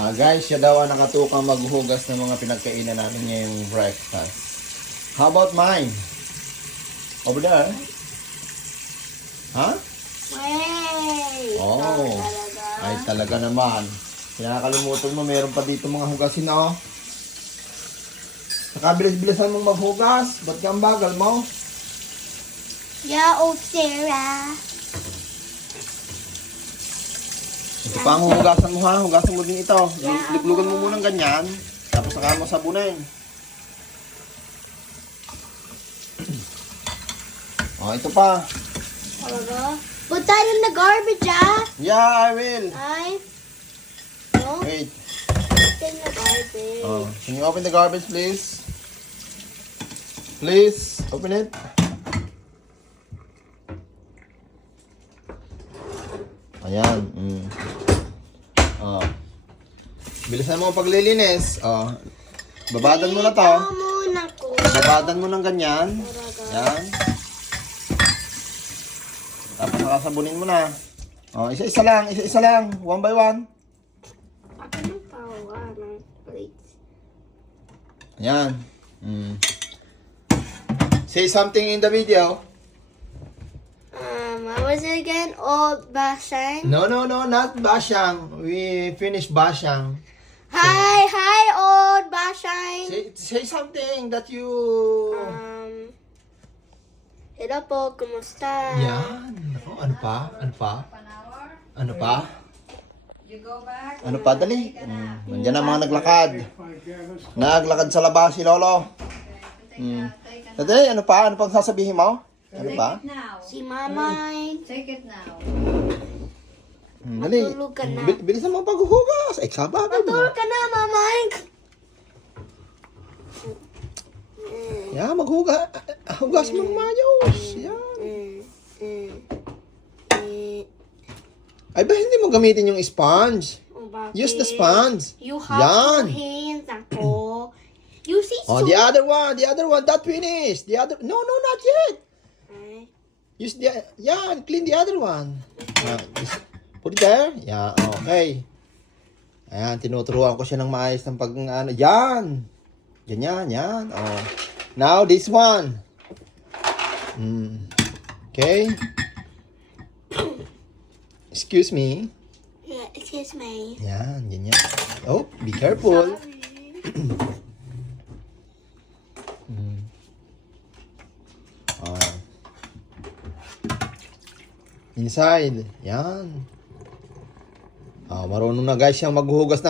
Guys, siya daw ang nakatukang maghugas ng mga pinagkainan natin ngayong breakfast. How about mine? Over there? Ha? Wey! Oh. Ay talaga naman. Kinakalimutan mo, meron pa dito mga hugasin, oh. Nakabilis-bilisan mong maghugas. Ba't ka ang bagal mo? Yeah, oh, Sarah. Ito pa ang hugasan mo, ha? Hugasan mo din ito. Luglugan mo muna ng ganyan. Tapos saka mo sabunin. Oh, ito pa. Talaga? Put that in the garbage, ah? Yeah, I will. Ay? No? Wait. Put in the garbage. Oh, can you open the garbage, please? Please, open it. Ayan. Oh. Bilisan mo ang paglilinis. Oh. Babadan mo na to. Ikaw muna ko. Babadan mo ng ganyan. Talaga? Yan. Tapos nakasabunin mo na. Oh, isa-isa lang. One by one. Ako ng tawa ng plates. Ayan. Say something in the video. What was it again? Old Bashang? No, not Bashang. We finished Bashang. Hi, Old Bashang. Say something that you... Hello po, kumusta? Yan. Oh, ano pa? Ano pa? You go back. Ano pa? Dali. Nandiyan ang mga naglakad. Naglakad sa labas si Lolo. Dali, ano pa? Ano pang sasabihin mo? Ano pa? Take it now. Si Mamay. Take it now. Dali. Matulog ka na. Bilisan mo ang paghuhugas. Ay, sabagay mo. Matulog ka na, Mamay. Yan, maghugas. Hugas mo ng mayos. Yan. Ay, ba hindi mo gamitin yung sponge? Use the sponge. You have Yan. two hands, ako. You see, Oh, the other one, that finished. No, not yet. Use yan, clean the other one. Put it there. Yeah, okay. Ayan, tinuturuan ko siya ng maayos ng pag, yan. Ganyan, yan. Oh. Now, this one. Okay. Excuse me. Yeah, excuse me. Yan, ganyan. Oh, be careful. Inside. Yan. Marunong na guys siyang maghuhugas na.